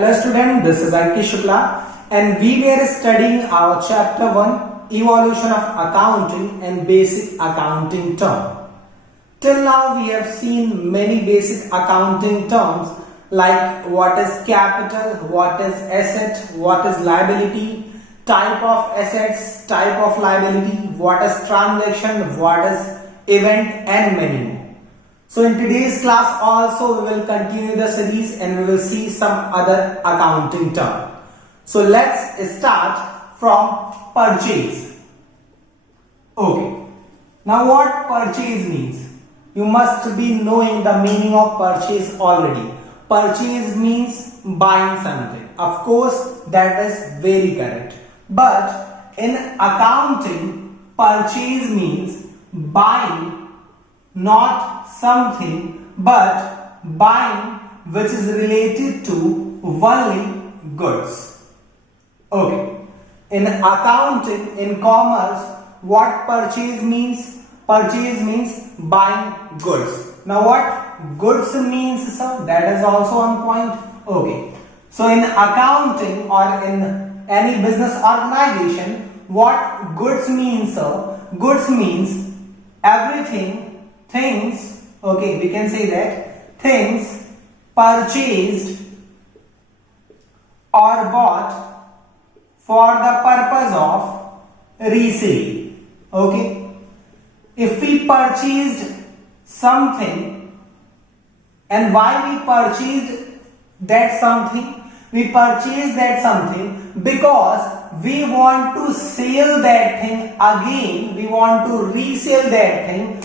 Hello student, this is Ankit Shukla and we were studying our chapter 1 Evolution of Accounting and Basic Accounting Term. Till now we have seen many basic accounting terms like what is capital, what is asset, what is liability, type of assets, type of liability, what is transaction, what is event and many more. So in today's class also we will continue the series and we will see some other accounting term. So let's start from purchase. Okay. Now what purchase means? You must be knowing the meaning of purchase already. Purchase means buying something. Of course that is very correct. But in accounting, purchase means buying not something but buying which is related to only goods. Okay. In accounting, in commerce, what purchase means? Purchase means buying goods. Now what goods means, sir? That is also on point. Okay. So in accounting or in any business organization, what goods means, sir? Goods means everything, things, okay, we can say that things purchased or bought for the purpose of resale. Okay, if we purchased something, and why we purchased that something? We purchased that something because we want to sell that thing again, we want to resell that thing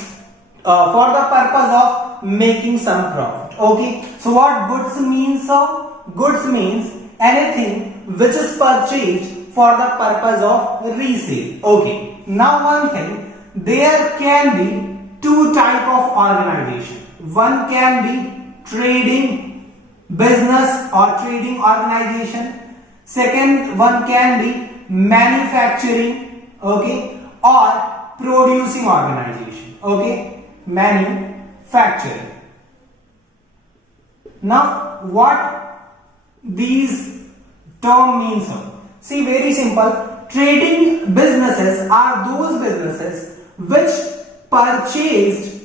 for the purpose of making some profit. Okay, so what goods means, sir? Goods means anything which is purchased for the purpose of resale. Okay, now one thing, there can be two type of organization. One can be trading business or trading organization. Second one can be manufacturing, okay, or producing organization. Okay, manufacturing. Now what these term means? See, very simple. Trading businesses are those businesses which purchase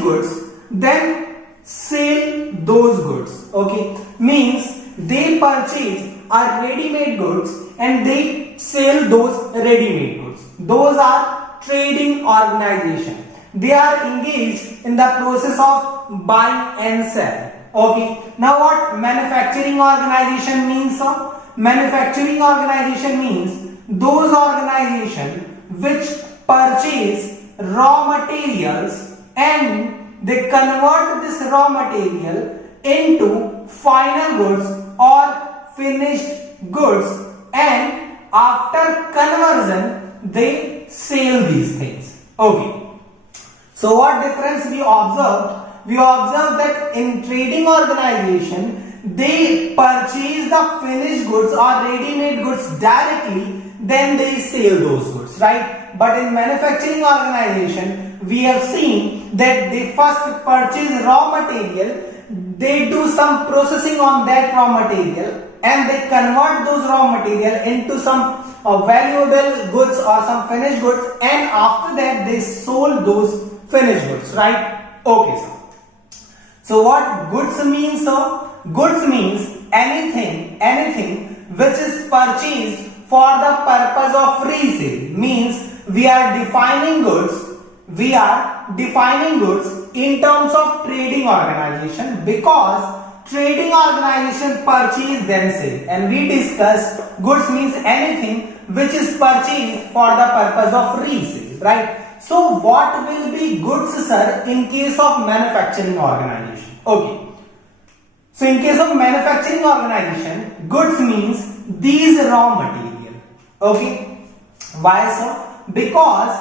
goods then sell those goods. Okay, means they purchase a ready-made goods and they sell those ready-made goods. Those are trading organization. They are engaged in the process of buy and sell. Okay, now what manufacturing organization means? Manufacturing organization means those organizations which purchase raw materials and they convert this raw material into final goods or finished goods, and after conversion they sell these things. Okay, so what difference we observed? We observed that in trading organization they purchase the finished goods or ready-made goods directly, then they sell those goods, right? But in manufacturing organization we have seen that they first purchase raw material, they do some processing on that raw material and they convert those raw material into some valuable goods or some finished goods, and after that they sold those finished goods, right? Okay, sir. So what goods means, sir? Goods means anything which is purchased for the purpose of resale. Means we are defining goods in terms of trading organization, because trading organization purchase then sell, and we discussed goods means anything which is purchased for the purpose of resale, right? So what will be goods, sir, in case of manufacturing organization? Okay, so in case of manufacturing organization, goods means these raw material. Okay, why, sir? Because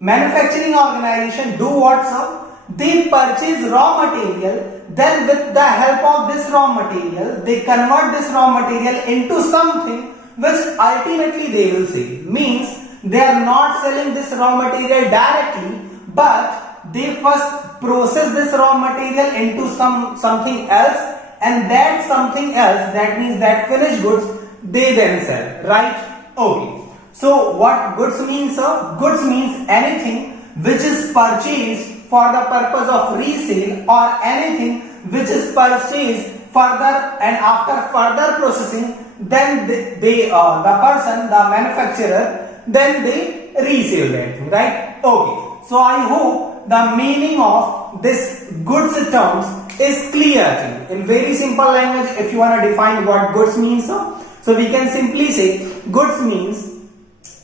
manufacturing organization do what, sir? They purchase raw material, then with the help of this raw material they convert this raw material into something which ultimately they will sell. Means they are not selling this raw material directly, but they first process this raw material into something else and that something else, that means that finished goods, they then sell, right? Okay. So what goods means, sir? Goods means anything which is purchased for the purpose of resale, or anything which is purchased further and after further processing, then the person, the manufacturer, then they resell that thing, right? Okay. So I hope the meaning of this goods terms is clear to you. In very simple language, if you want to define what goods means, so we can simply say goods means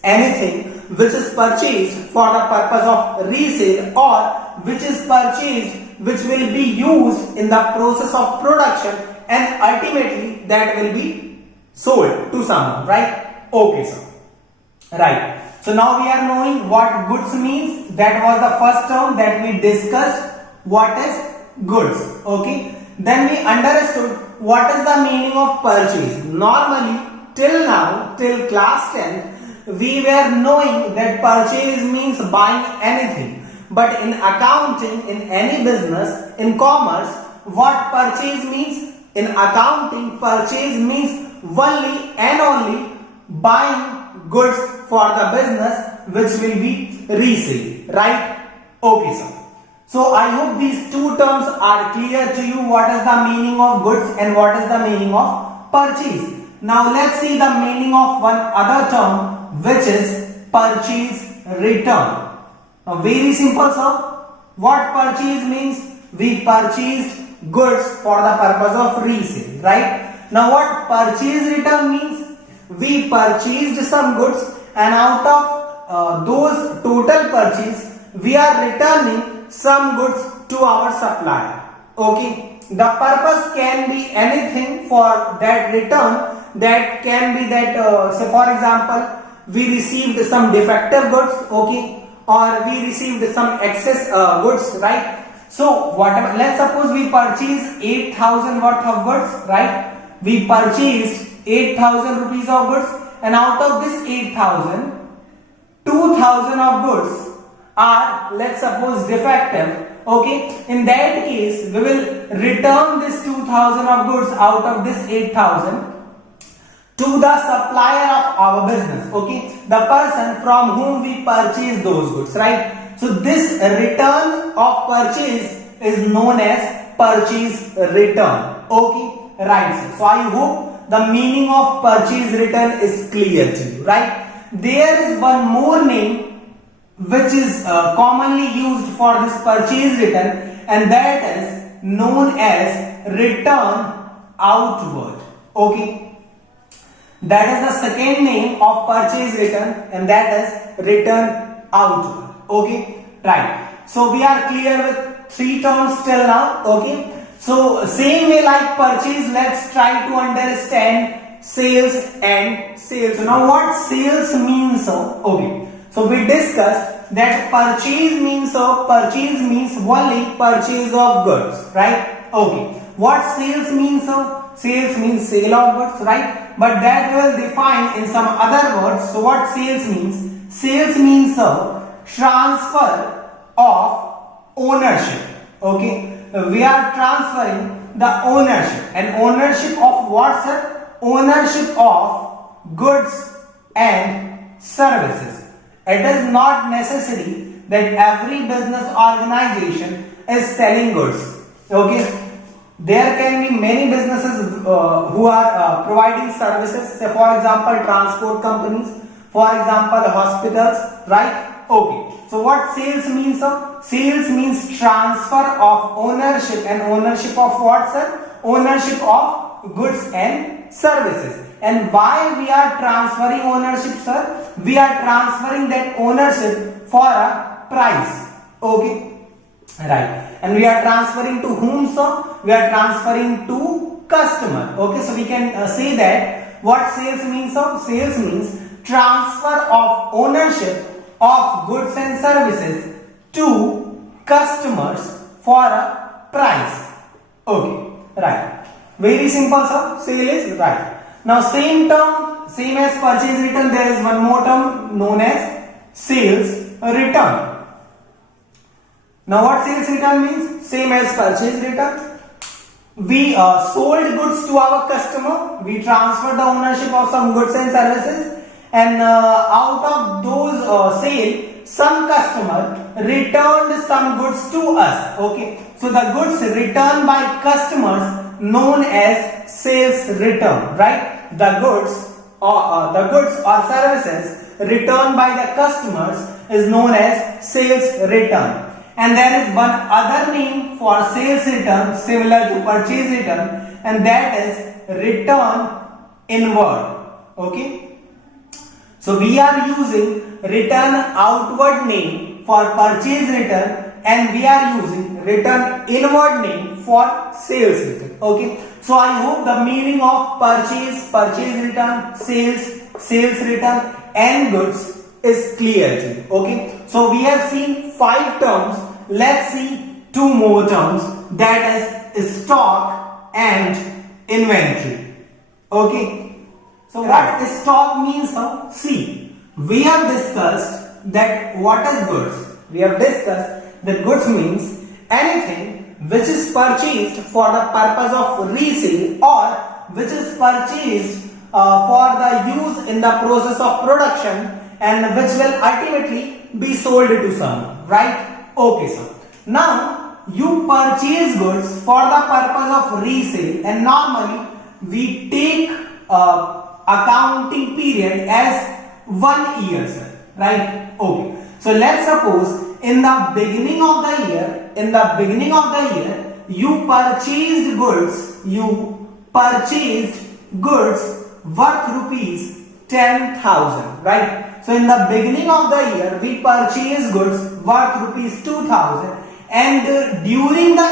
anything which is purchased for the purpose of resale, or which is purchased which will be used in the process of production, and ultimately that will be sold to someone, right? Okay, sir. Right. So now we are knowing what goods means. That was the first term that we discussed. What is goods? Okay. Then we understood what is the meaning of purchase. Normally, till now, till class 10, we were knowing that purchase means buying anything. But in accounting, in any business, in commerce, what purchase means? In accounting, purchase means only and only buying goods for the business which will be resale, right? Okay, sir. So I hope these two terms are clear to you. What is the meaning of goods and what is the meaning of purchase? Now let's see the meaning of one other term, which is purchase return. Now very simple, sir. What purchase means? We purchased goods for the purpose of resale, right? Now what purchase return means? We purchased some goods, and out of those total purchase, we are returning some goods to our supplier. Okay. The purpose can be anything for that return. That can be that, say for example, we received some defective goods, okay, or we received some excess goods, right? So whatever, let's suppose we purchased 8,000 worth of goods, right? We purchased 8,000 rupees of goods, and out of this 8,000, 2,000 of goods are, let's suppose, defective. Okay, in that case, we will return this 2,000 of goods out of this 8,000 to the supplier of our business. Okay, the person from whom we purchase those goods, right? So this return of purchase is known as purchase return. Okay, right. So I hope the meaning of purchase return is clear to you, right? There is one more name which is commonly used for this purchase return, and that is known as return outward. Okay, that is the second name of purchase return, and that is return outward. Okay, right. So we are clear with three terms till now. Okay, so same way like purchase, let's try to understand sales and sales. So now what sales means? Okay, so we discussed that purchase means only purchase of goods, right? Okay, what sales means? Sales means sale of goods, right? But that we will define in some other words. So what sales means? Sales means transfer of ownership. Okay, we are transferring the ownership, and ownership of what, sir? Ownership of goods and services. It is not necessary that every business organization is selling goods. Okay, there can be many businesses who are providing services. Say for example, transport companies, for example, hospitals, right? Okay, so what sales means, sir? Sales means transfer of ownership, and ownership of what, sir? Ownership of goods and services. And why we are transferring ownership, sir? We are transferring that ownership for a price. Okay, right. And we are transferring to whom, sir? We are transferring to customer. Okay, so we can say that what sales means, sir? Sales means transfer of ownership of goods and services to customers for a price. Okay, right. Very simple, sir. Sale is right. Now same term, same as purchase return, there is one more term known as sales return. Now what sales return means? Same as purchase return. we sold goods to our customer, we transferred the ownership of some goods and services, and out of those sale, some customer returned some goods to us. Okay, so the goods returned by customers known as sales return, right? The goods or services returned by the customers is known as sales return. And there is one other name for sales return similar to purchase return, and that is return inward. Okay, so we are using return outward name for purchase return, and we are using return inward name for sales return. Okay, so I hope the meaning of purchase return, sales return, and goods is clear to you. Okay, so we have seen 5 terms. Let's see 2 more terms, that is stock and inventory. Okay, so what stock means now? See, we have discussed that what is goods. We have discussed that goods means anything which is purchased for the purpose of resale, or which is purchased for the use in the process of production, and which will ultimately be sold to someone, right? Okay, sir. Now you purchase goods for the purpose of resale, and normally we take accounting period as 1 year, sir, right? Okay, so let's suppose in the beginning of the year, you purchased goods worth rupees 10,000, right? So in the beginning of the year, we purchased goods worth rupees 2,000, and during the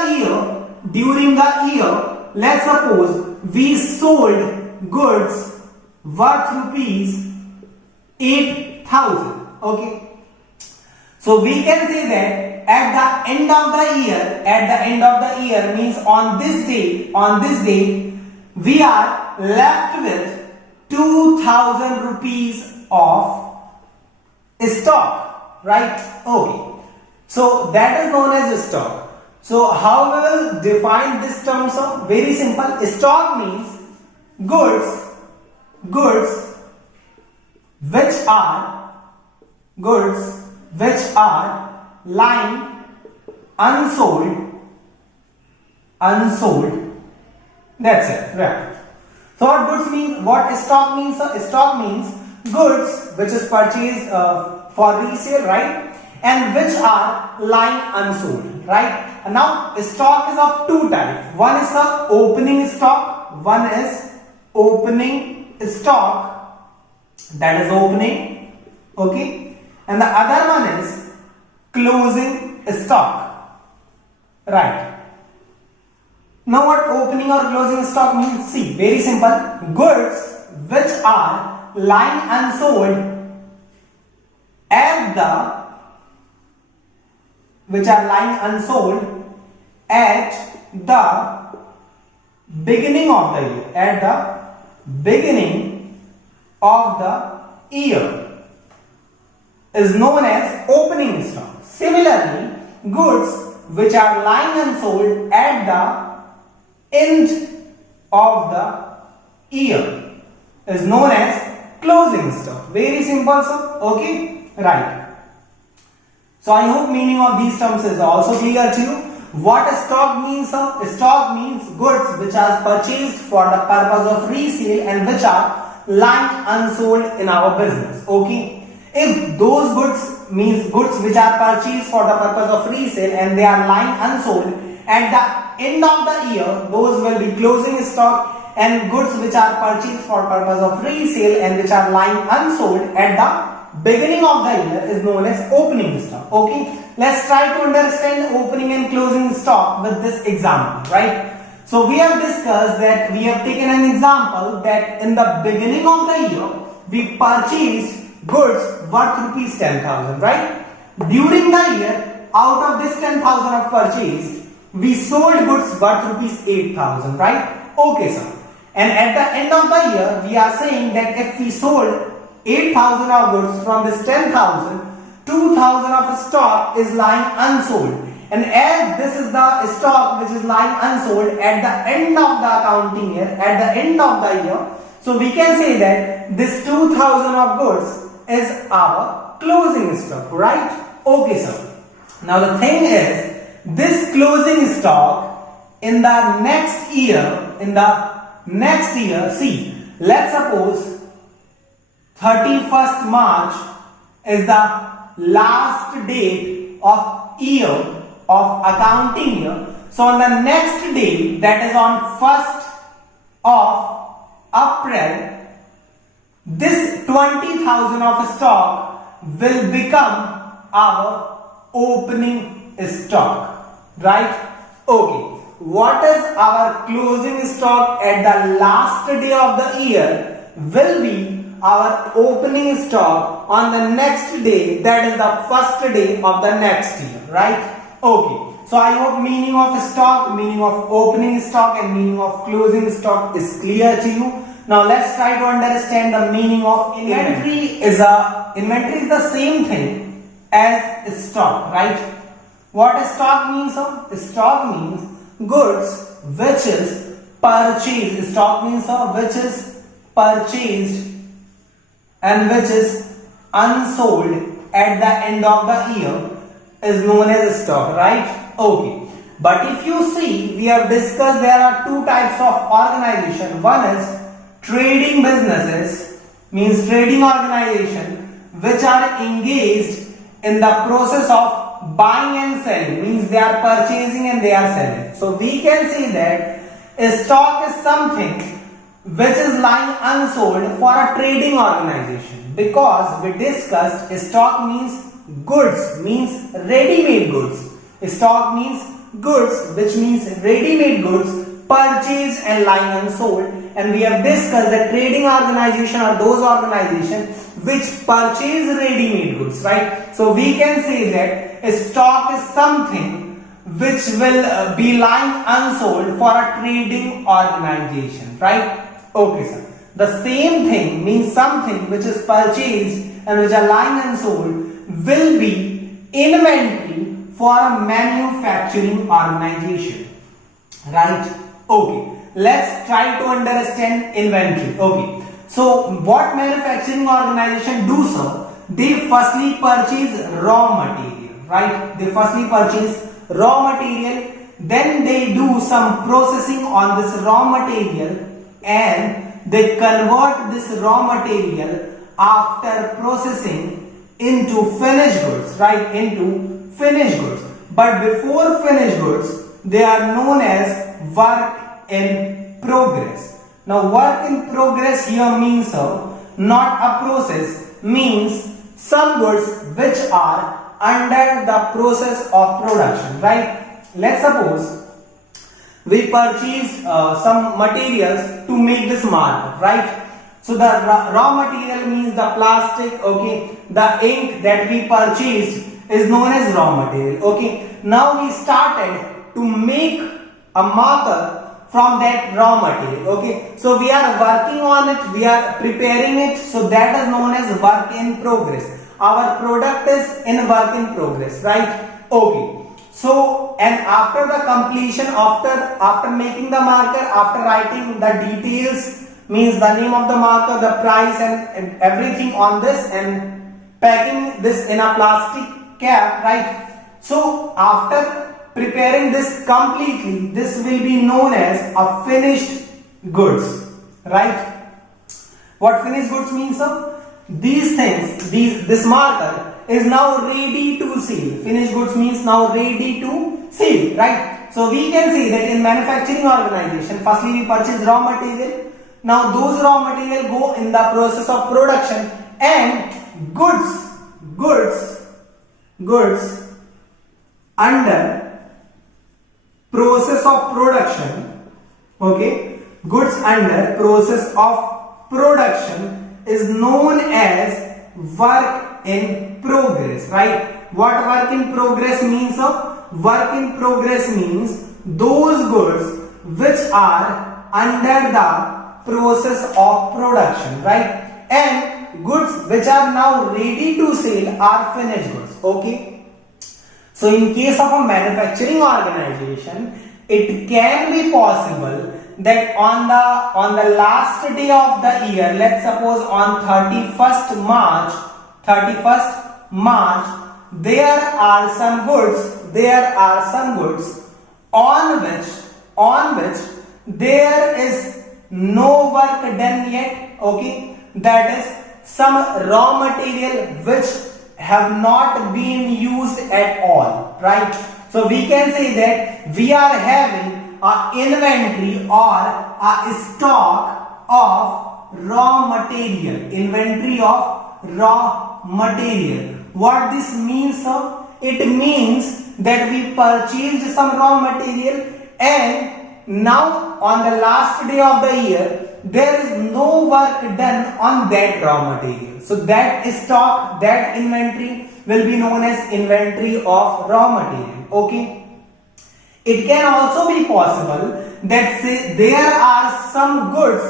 year, let's suppose we sold goods worth rupees 8,000. Okay, so we can say that at the end of the year means on this day, we are left with 2,000 rupees of stock, right? Okay, so that is known as stock. So how we will define this term, sir? Very simple. Stock means goods which are lying unsold. That's it, right? So what goods mean? What stock means, sir? Stock means goods which is purchased for resale, right? And which are lying unsold, right? And now stock is of 2 types. One is the opening stock. That is opening. Okay, and the other one is closing stock, right? Now what opening or closing stock means? See, very simple. Goods which are lying unsold at the beginning of the year is known as opening stock. Similarly, goods which are lying unsold at the end of the year is known as closing stock. Very simple, sir. Okay, right. So I hope meaning of these terms is also clear to you. What stock means, sir? Stock means goods which are purchased for the purpose of resale and which are lying unsold in our business. Okay, if those goods means goods which are purchased for the purpose of resale and they are lying unsold, at the end of the year those will be closing stock, and goods which are purchased for purpose of resale and which are lying unsold at the beginning of the year is known as opening stock. Okay, let's try to understand opening and closing stock with this example, right? So we have discussed that we have taken an example that in the beginning of the year we purchased goods worth rupees 10,000, right? During the year, out of this 10,000 of purchased, we sold goods worth rupees 8,000, right? Okay, sir. And at the end of the year, we are saying that if we sold 8,000 of goods from this 10,000, 2,000 of stock is lying unsold, And as this is the stock which is lying unsold at the end of the accounting year, at the end of the year, so we can say that this 2000 of goods is our closing stock, right? Okay, sir. Now the thing is, this closing stock in the next year, see, let's suppose 31st March is the last date of year, of accounting year. So on the next day, that is on 1st of April, this 20,000 of stock will become our opening stock, right? Okay. What is our closing stock at the last day of the year will be our opening stock on the next day, that is the first day of the next year, right? Okay. So I hope meaning of stock, meaning of opening stock and meaning of closing stock is clear to you. Now let's try to understand the meaning of inventory. Inventory is the same thing as stock, right? What stock means? Stock means goods which is purchased. Stock means which is purchased and which is unsold at the end of the year is known as stock, right? Okay. But if you see, we have discussed there are two types of organization. One is trading businesses, means trading organization which are engaged in the process of buying and selling, means they are purchasing and they are selling. So we can say that a stock is something which is lying unsold for a trading organization, because we discussed stock means goods, means ready-made goods. Stock means goods, which means ready-made goods purchased and lying unsold, and we have discussed that trading organization are those organizations which purchase ready-made goods, right? So we can say that a stock is something which will be lying unsold for a trading organization, right? Okay, sir. The same thing means something which is purchased and which are lying unsold will be inventory for a manufacturing organization, right? Okay, let's try to understand inventory. Okay, so what manufacturing organization do, sir? They firstly purchase raw material, right? They firstly purchase raw material, then they do some processing on this raw material and they convert this raw material after processing into finished goods, right? Into finished goods. But before finished goods, they are known as work in progress. Now work in progress here means not a process, means some goods which are under the process of production, right? Let's suppose we purchase some materials to make this marker, right? So the raw material means the plastic, okay? The ink that we purchased is known as raw material, okay? Now we started to make a marker from that raw material, okay? So we are working on it, we are preparing it, so that is known as work in progress. Our product is in work in progress, right? Okay. So, and after the completion, after making the marker, after writing the details, means the name of the marker, the price and everything on this, and packing this in a plastic cap, right? So after preparing this completely, this will be known as a finished goods, right? What finished goods means, sir? These things, this marker is now ready to seal. Finished goods means now ready to seal, right? So we can say that in manufacturing organization, firstly we purchase raw material. Now those raw material go in the process of production, and goods under process of production, okay, goods under process of production is known as work in progress, right? What work in progress means, sir? Work in progress means those goods which are under the process of production, right? And goods which are now ready to sell are finished goods, okay? So in case of a manufacturing organization, it can be possible that on the last day of the year, let's suppose on 31st March, there are some goods on which there is no work done yet, okay, that is some raw material which have not been used at all, right? So we can say that we are having a inventory or a stock of raw material, What this means, sir? It means that we purchased some raw material and now on the last day of the year there is no work done on that raw material. So that stock, that inventory will be known as inventory of raw material, okay. It can also be possible that say there are some goods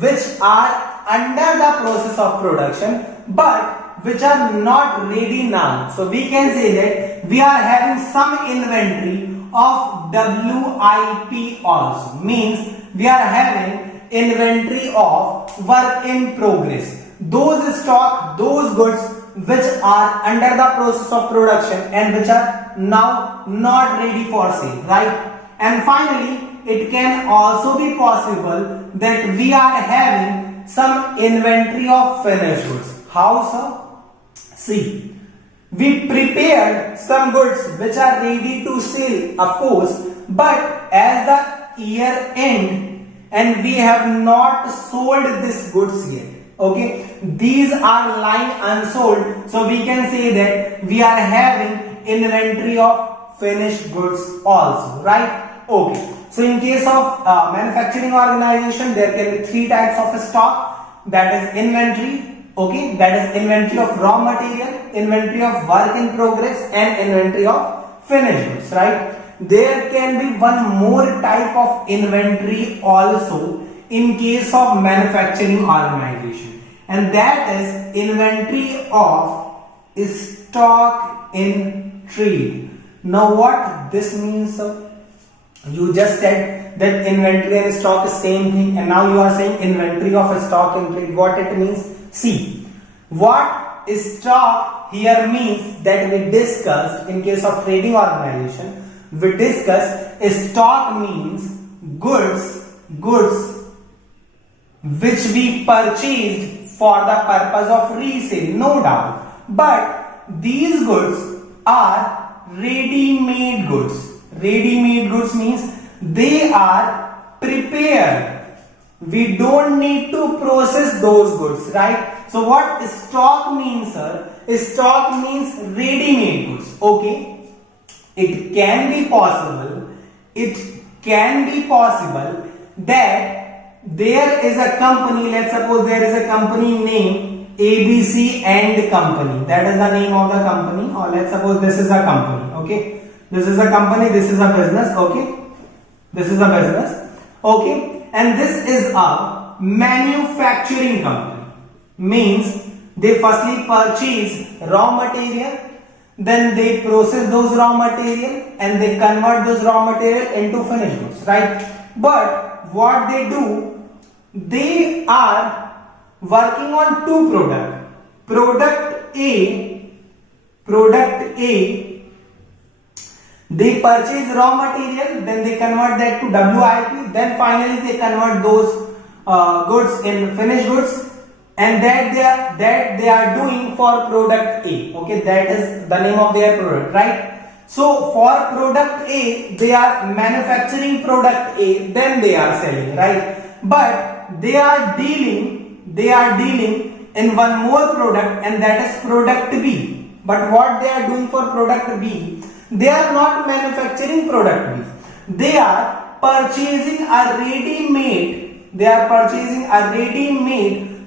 which are under the process of production but which are not ready now. So we can say that we are having some inventory of WIP also, means we are having inventory of work in progress. Those stock, those goods which are under the process of production and which are now not ready for sale, right? And finally, it can also be possible that we are having some inventory of finished goods. How, sir? See, we prepared some goods which are ready to sell, of course, but as the year end and we have not sold these goods yet, okay, these are lying unsold, so we can say that we are having inventory of finished goods also, right? Okay, so in case of manufacturing organization, there can be three types of stock, that is inventory, okay, that is inventory of raw material, inventory of work in progress and inventory of finished goods, right? There can be one more type of inventory also in case of manufacturing organization, and that is inventory of stock in trade. Now what this means, sir? You just said that inventory and stock is same thing, and now you are saying inventory of stock in trade. What it means? See, what stock here means that we discussed in case of trading organization. We discussed stock means goods which we purchased for the purpose of resale, no doubt. But these goods are ready-made goods. Ready-made goods means they are prepared. We don't need to process those goods, right? So what stock means, sir? Stock means ready-made goods, okay? It can be possible that there is a company, let's suppose there is a company named ABC and Company. That is the name of the company, or let's suppose this is a company, okay? This is a company, this is a business, okay? This is a business, okay? And this is a manufacturing company. Means they firstly purchase raw material, then they process those raw material and they convert those raw material into finished goods, right? But what they do, they are working on two products. Product A, they purchase raw material, then they convert that to WIP, then finally they convert those goods in finished goods, and that they are doing for product A, okay, that is the name of their product, right? So for product A, they are manufacturing product A, then they are selling, right? But they are dealing in one more product, and that is product B. But what they are doing for product B, they are not manufacturing product B. They are purchasing a ready-made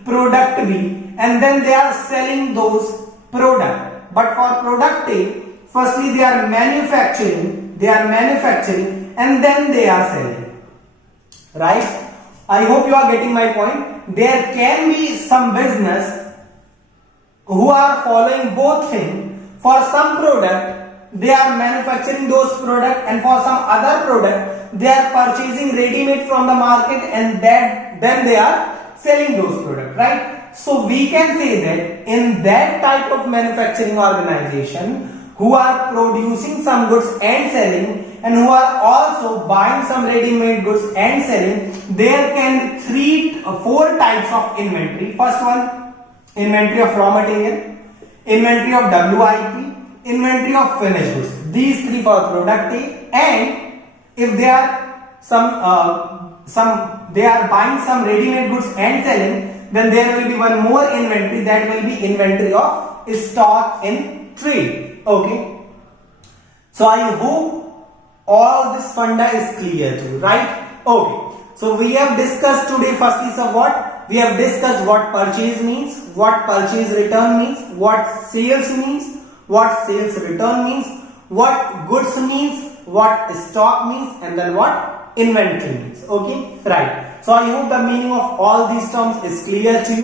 product B, and then they are selling those product. But for product A, firstly they are manufacturing and then they are selling, right? I hope you are getting my point. There can be some business who are following both things. For some product they are manufacturing those products, and for some other product they are purchasing ready-made from the market, and then they are selling those products, right? So we can say that in that type of manufacturing organization who are producing some goods and selling, and who are also buying some ready-made goods and selling, there can be 4 types of inventory. First one, inventory of raw material, inventory of WIP, inventory of finished goods. These 3 for product A, and if they are they are buying some ready-made goods and selling, then there will be one more inventory, that will be inventory of stock in trade. Okay, so I hope all this funda is clear to you, right? Okay, so we have discussed today firstly, so what we have discussed, what purchase means, what purchase return means, what sales means, what sales return means, what goods means, what stock means, and then what inventory means. Okay, right? So I hope the meaning of all these terms is clear to you.